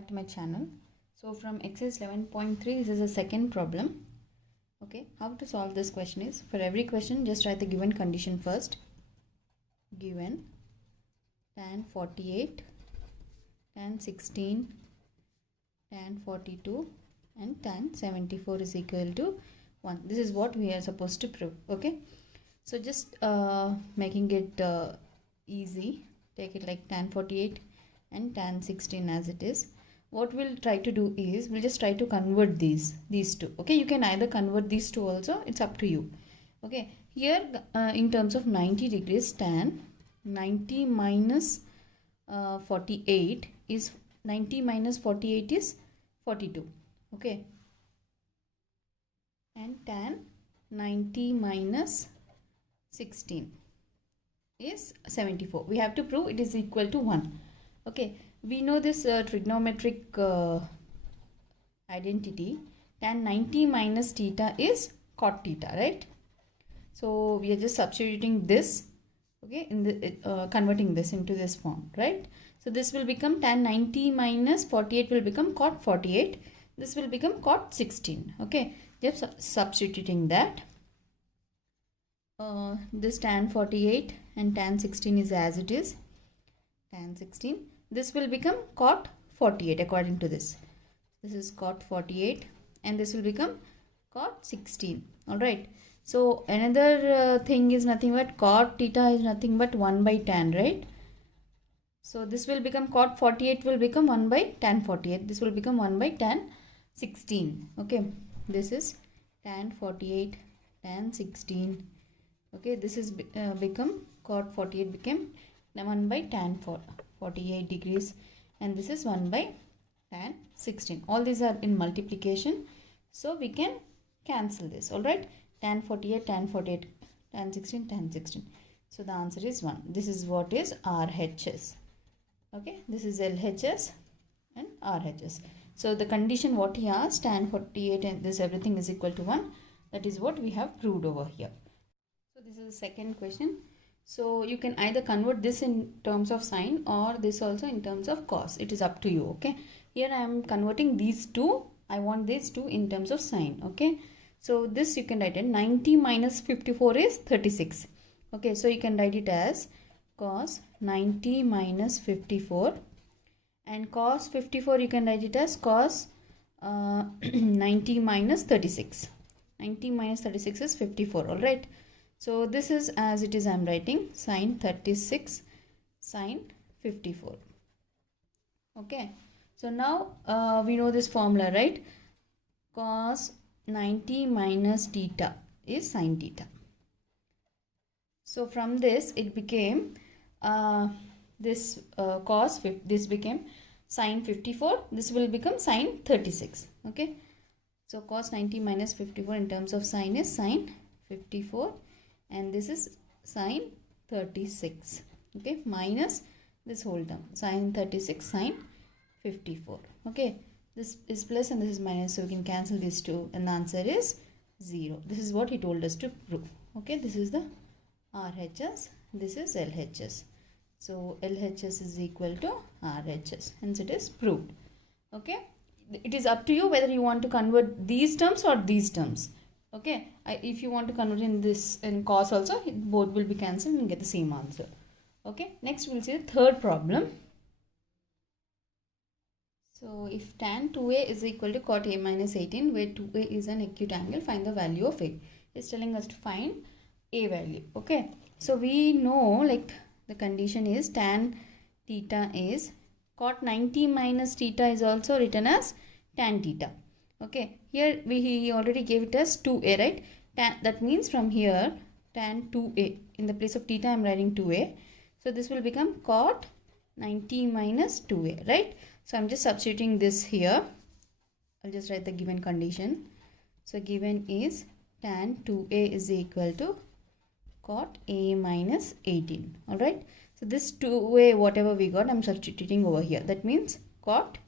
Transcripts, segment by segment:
back to my channel. So from exercise 11.3, this is the second problem. Okay, how to solve this question is, for every question just write the given condition first. Given tan 48, tan 16, tan 42 and tan 74 is equal to 1. This is what we are supposed to prove. Okay, so just making it easy, take it like tan 48 and tan 16 as it is. What we'll try to do is we'll just try to convert these two. Okay, you can either convert these two also, it's up to you. Okay, here in terms of 90 degrees, tan 90 minus 48 is 90 minus 48 is 42. Okay, and tan 90 minus 16 is 74. We have to prove it is equal to 1. Okay, we know this trigonometric identity. Tan 90 minus theta is cot theta, right? So we are just substituting this, okay, in the converting this into this form, right? So this will become tan 90 minus 48 will become cot 48. This will become cot 16. Okay, just substituting that. This tan 48 and tan 16 is as it is. Tan 16. This will become cot 48 according to this. This is cot 48 and this will become cot 16. Alright. So another thing is nothing but cot theta is nothing but 1 by tan, right? So this will become cot 48 will become 1 by tan 48. This will become 1 by tan 16. Okay. This is tan 48, tan 16. Okay. This is become cot 48 became 1 by tan 48 degrees and this is 1 by tan 16. All these are in multiplication, so we can cancel this. All right, tan 48, tan 48, tan 16, tan 16. So the answer is 1. This is what is RHS. Okay, this is LHS and RHS. So the condition what he asked, tan 48 and this everything is equal to 1. That is what we have proved over here. So this is the second question. So you can either convert this in terms of sine or this also in terms of cos. It is up to you. Okay, here I am converting these two. I want these two in terms of sine. Okay, so this you can write it 90 minus 54 is 36. Okay, so you can write it as cos 90 minus 54 and cos 54 you can write it as cos 90 minus 36. 90 minus 36 is 54. All right. So this is as it is, I am writing sine 36 sine 54. Okay. So now we know this formula, right? Cos 90 minus theta is sine theta. So from this it became this became sine 54. This will become sine 36. Okay. So cos 90 minus 54 in terms of sine is sine 54. And this is sine 36. Okay, minus this whole term sine 36 sine 54. Okay, this is plus and this is minus, so we can cancel these two and the answer is 0. This is what he told us to prove. Okay, this is the RHS, this is LHS. So LHS is equal to RHS, hence it is proved. Okay, it is up to you whether you want to convert these terms or these terms. Okay, if you want to convert in this in cos also, both will be cancelled and get the same answer. Okay, next we'll see the third problem. So if tan 2a is equal to cot a minus 18, where 2a is an acute angle, find the value of a. It's telling us to find a value. Okay, so we know like the condition is tan theta is cot 90 minus theta is also written as tan theta. Okay, here he already gave it as 2a, right? That means from here tan 2a, in the place of theta I am writing 2a. So this will become cot 90 minus 2a, right? So I am just substituting this here. I'll just write the given condition. So given is tan 2a is equal to cot a minus 18. Alright. So this 2a whatever we got I am substituting over here. That means cot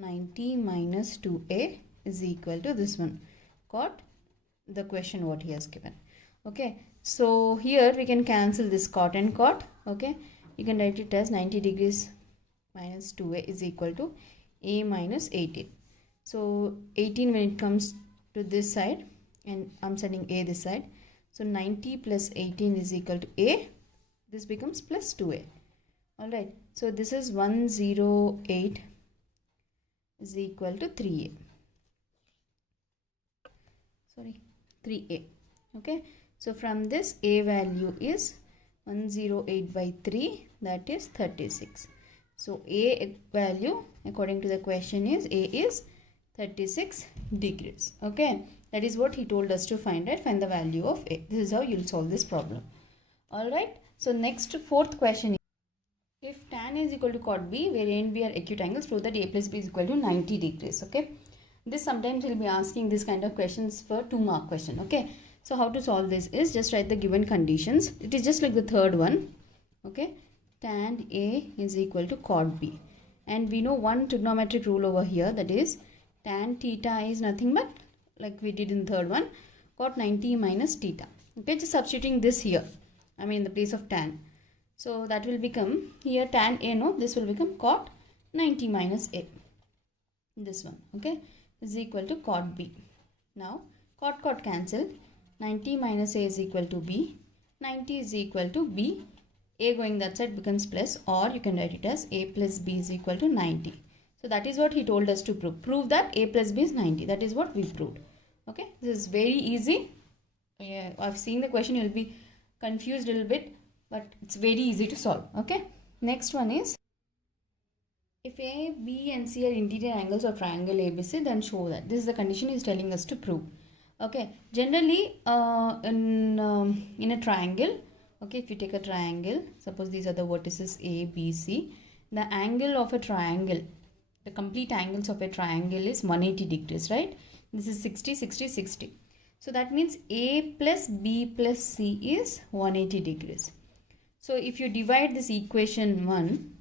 90 minus 2a is equal to this one, cot the question what he has given. Okay, so here we can cancel this cot and cot. Okay, you can write it as 90 degrees minus 2a is equal to a minus 18. So 18 when it comes to this side, and I'm sending a this side. So 90 plus 18 is equal to a. This becomes plus 2a. Alright. So this is 108 is equal to 3a. Sorry, 3a. Okay. So from this, a value is 108 by 3, that is 36. So a value according to the question is a is 36 degrees. Okay, that is what he told us to find, right? Find the value of a. This is how you'll solve this problem. All right. So next, fourth question is, if tan is equal to cot b, where a and b are acute angles, prove that a plus b is equal to 90 degrees. Okay, this sometimes we'll be asking this kind of questions for 2-mark question. Okay, so how to solve this is just write the given conditions. It is just like the third one. Okay, tan a is equal to cot b, and we know one trigonometric rule over here, that is tan theta is nothing but, like we did in the third one, cot 90 minus theta. Okay, just substituting this here, I mean in the place of tan. So that will become here tan a, no, this will become cot 90 minus a. This one, okay, is equal to cot b. Now cot cancel. 90 minus a is equal to b. 90 is equal to b. A going that side becomes plus, or you can write it as a plus b is equal to 90. So that is what he told us to prove. Prove that a plus b is 90. That is what we proved. Okay, this is very easy. Yeah, I've seen the question, you'll be confused a little bit, but it's very easy to solve. Okay, next one is, if a, b and c are interior angles of triangle ABC, then show that. This is the condition he's telling us to prove. Okay, generally in a triangle, okay, if you take a triangle, suppose these are the vertices a, b, c, the angle of a triangle, the complete angles of a triangle is 180 degrees, right? This is 60, 60, 60. So that means a plus b plus c is 180 degrees. So if you divide this equation 1,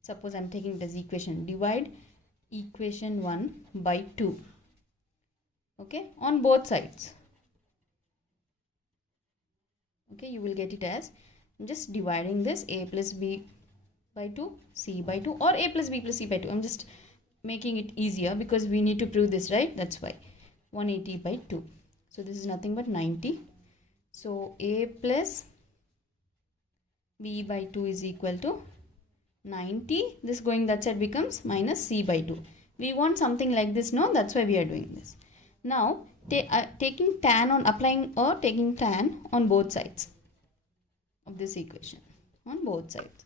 suppose I'm taking this equation, divide equation 1 by 2. Okay, on both sides. Okay, you will get it as, I'm just dividing this a plus b by 2, c by 2, or a plus b plus c by 2. I'm just making it easier because we need to prove this, right? That's why 180 by 2. So this is nothing but 90. So a plus b by 2 is equal to 90. This going that side becomes minus c by 2. We want something like this, no? That's why we are doing this. Now taking tan on, applying or taking tan on both sides of this equation, on both sides.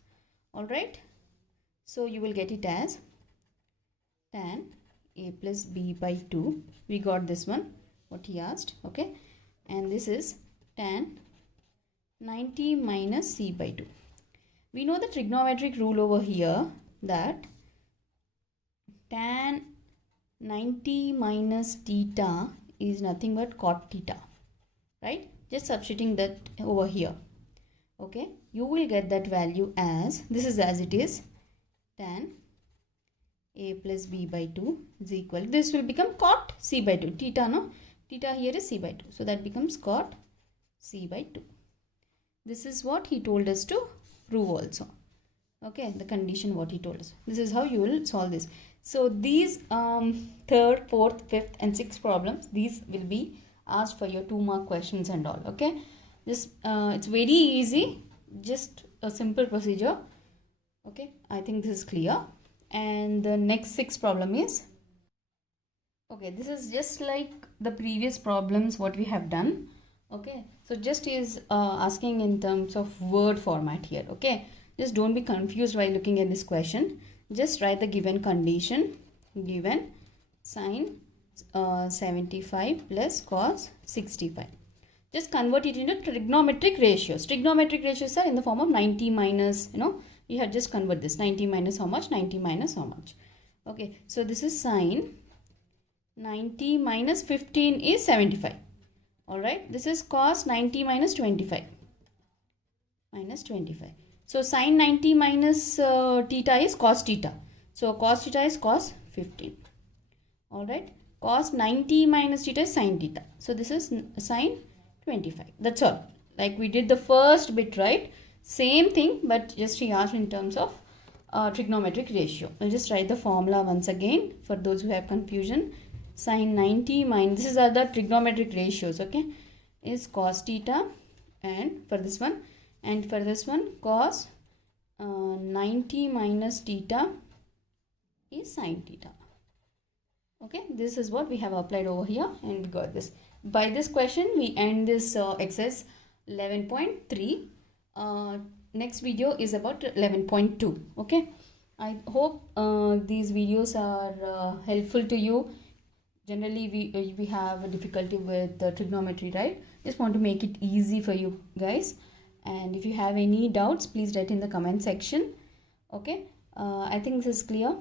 All right, so you will get it as tan a plus b by 2. We got this one, what he asked. Okay, and this is tan 90 minus c by 2. We know the trigonometric rule over here, that tan 90 minus theta is nothing but cot theta, right? Just substituting that over here. Okay, you will get that value as, this is as it is, tan a plus b by 2 is equal, this will become cot c by 2. Theta, no? Theta here is c by 2. So that becomes cot c by 2. This is what he told us to prove also. Okay, the condition what he told us. This is how you will solve this. So these third, fourth, fifth and sixth problems, these will be asked for your 2-mark questions and all. Okay, just it's very easy, just a simple procedure. Okay, I think this is clear. And the next 6th problem is, okay, this is just like the previous problems what we have done. Okay, so just is asking in terms of word format here. Okay, just don't be confused while looking at this question. Just write the given condition, given sine 75 plus cos 65. Just convert it into trigonometric ratios. Trigonometric ratios are in the form of 90 minus, you have just convert this, 90 minus how much, 90 minus how much. Okay, so this is sine 90 minus 15 is 75. Alright, this is cos 90 minus 25. Minus 25. So sine 90 minus theta is cos theta. So cos theta is cos 15. Alright, cos 90 minus theta is sin theta. So this is sine 25. That's all. Like we did the first bit, right? Same thing, but just he asked in terms of trigonometric ratio. I'll just write the formula once again for those who have confusion. Sine 90 minus, these are the trigonometric ratios, okay, is cos theta, and for this one cos 90 minus theta is sine theta. Okay, this is what we have applied over here, and we got this. By this question we end this exercise 11.3. Next video is about 11.2. okay, I hope these videos are helpful to you. Generally we have a difficulty with trigonometry, right? Just want to make it easy for you guys, and if you have any doubts, please write in the comment section. Okay, I think this is clear.